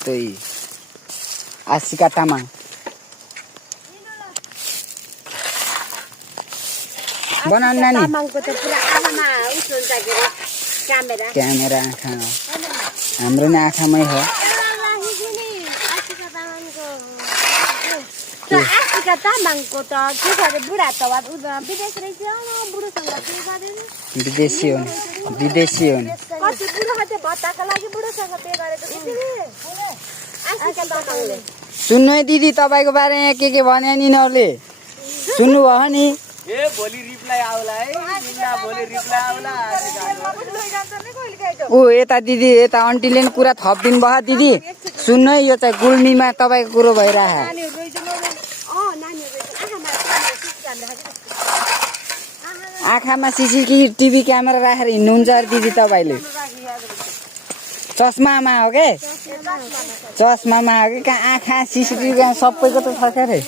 यस्तै आशिका तामाङ बनाउन नानी क्यामेरा आँखा हाम्रो नि आँखामै हो आशिका तामाङको त के गरे बुढा त विदेश रहेछ बुढोसँग के गरेन विदेशी हो विदेशी हो कति बुढो कति भत्ताको लागि बुढोसँग पे गरेको आशिका तामाङले सुन्नु है दिदी तपाईँको बारेमा के भने नि नले सुन्नुभयो नि ए भोलि रिप्लाई आउला है भोलि रिप्लाई आउला ऊ यता दिदी यता आन्टीले नि कुरा थपिदिनु भयो दिदी सुन्नु है यो चाहिँ गुल्मीमा तपाईँको कुरो भइरह आँखामा सिसी कि टिभी क्यामेरा राखेर हिँड्नुहुन्छ अरे दिदी तपाईँले चस्मामा हो के चस्मामा हो कि कहाँ आँखा सिसिटिभी सबैको त छ के अरे